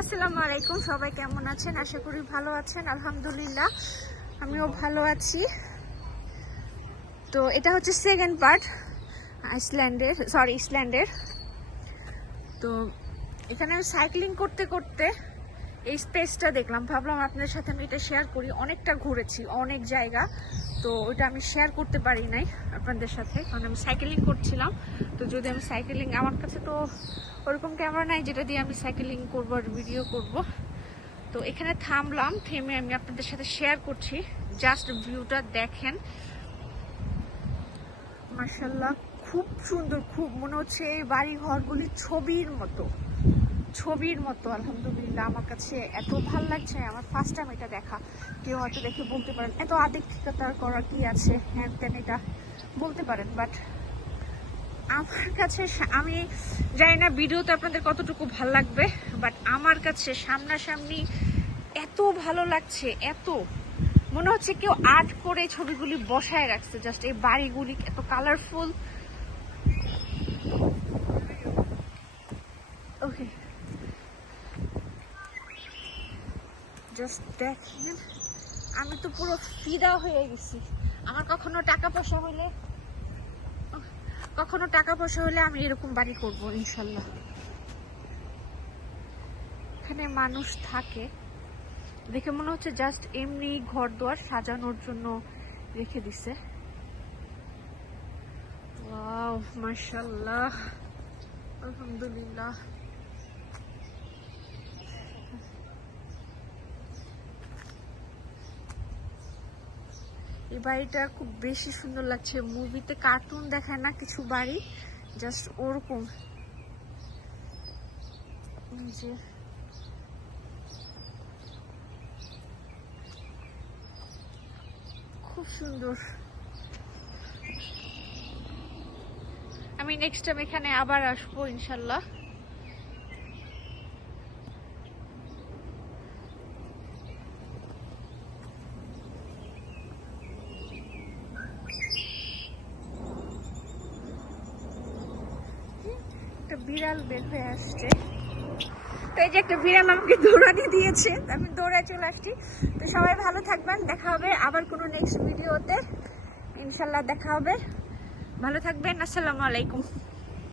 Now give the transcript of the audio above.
আসসালামু আলাইকুম, সবাই কেমন আছেন? আশা করি ভালো আছেন, আলহামদুলিল্লাহ। আমিও ভালো আছি। তো এটা হচ্ছে সেকেন্ড পার্ট আইসল্যান্ডের সরি ইসল্যান্ডের। তো এখানে সাইক্লিং করতে করতে এই স্পেসটা দেখলাম। ভাবলাম আপনার সাথে আমি এটা শেয়ার করি। অনেকটা ঘুরেছি, অনেক জায়গা। তো ওটা আমি শেয়ার করতে পারি নাই আপনাদের সাথে। কারণ আমি সাইকেলিং করছিলাম। তো যদি আমি সাইকেলিং আমার কাছে তো ওরকম ক্যামেরা নাই, যেটা দিয়ে আমি সাইকেলিং করব আর ভিডিও করব। তো এখানে থামলাম, থেমে আমি আপনাদের সাথে শেয়ার করছি। জাস্ট ভিউটা দেখেন। মার্শাল্লাহ খুব সুন্দর, খুব মনে হচ্ছে এই বাড়ি ঘরগুলি ছবির মতো। ছবির মতো, আলহামদুলিল্লাহ, আমার কাছে এত ভালো লাগছে, আমার ফার্স্ট টাইম এটা দেখা। কেউ হয়তো দেখে বলতে পারেন, এত আদিক্ষিকতার করা কি আছে? হ্যান ত্যান এটা বলতে পারেন বাট আমার কাছে আমি জানি না ভিডিওতে আপনাদের কতটুকু ভালো লাগবে বাট আমার কাছে সামনাসামনি এত ভালো লাগছে, এত। মনে হচ্ছে কেউ আর্ট করে ছবিগুলি বসায় রাখছে জাস্ট এই বাড়িগুলি এত কালারফুল জাস্ট দেখেন, আমি তো পুরো ফিদা হয়ে গেছি। আমার কখনো টাকা পয়সা হইলে, কখনো টাকা পয়সা হলে আমি এরকম বাড়ি করব, ইনশাল্লাহ। এখানে মানুষ থাকে, দেখে মনে হচ্ছে জাস্ট এমনি ঘর দুয়ার সাজানোর জন্য রেখে দিছে। ওয়াও মাশাল্লাহ, আলহামদুলিল্লাহ। এই বাড়িটা খুব বেশি সুন্দর লাগছে। মুভিতে কার্টুন দেখায় না কিছু বাড়ি জাস্ট ওরকম। যে। খুব সুন্দর। আমি নেক্সট টাইম এখানে আবার আসব, ইনশাল্লাহ। বিড়াল বের হয়ে আসছে। তো এই যে একটা বিড়াল আমাকে দৌড়ানি দিয়েছে আমি দৌড়ায় চলে আসছি। তো সবাই ভালো থাকবেন, দেখা হবে আবার কোনো নেক্সট ভিডিওতে ইনশাল্লাহ দেখা হবে। ভালো থাকবেন, আসসালামু আলাইকুম।